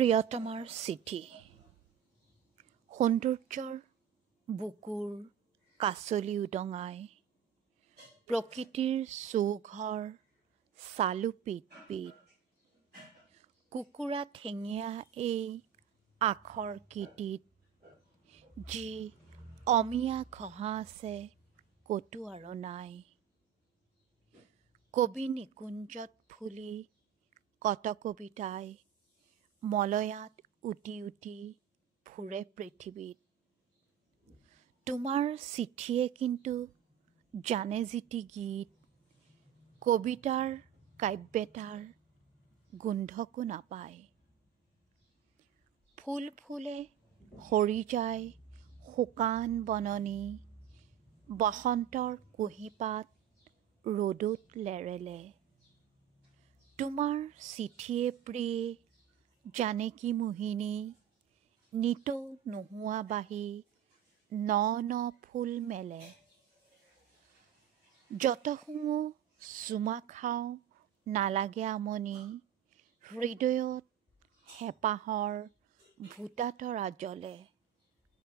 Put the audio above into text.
প্ৰিয়তমাৰ চিঠি। সৌন্দৰ্যৰ বুকুৰ কাচলি উদঙাই প্ৰকৃতিৰ চৌঘৰ চালু পিত পিত। কুকুৰা ঠেঙীয়া এই আখৰ কীৰ্তিত যি অমিয়া ঘঁহা আছে ক'তো আৰু নাই। কবি নিকুঞ্জত ফুলি কত কবিতাই মলয়াত উটি উটি ফুৰে পৃথিৱীত। তোমাৰ চিঠিয়ে কিন্তু জানে যিতি গীত, কবিতাৰ কাব্যেতাৰ গোন্ধকো নাপায়। ফুল ফুলে সৰি যায় শুকান বননি, বসন্তৰ কুঁহিপাত ৰ'দত লেৰেলে। তোমাৰ চিঠিয়ে প্ৰিয়ে জানে কি মোহিনী, নিতৌ নোহোৱা বাহি ন ন ফুল মেলে। যত শুঙো চুমা খাওঁ নালাগে আমনি, হৃদয়ত হেঁপাহৰ ভোটাতৰা জ্বলে।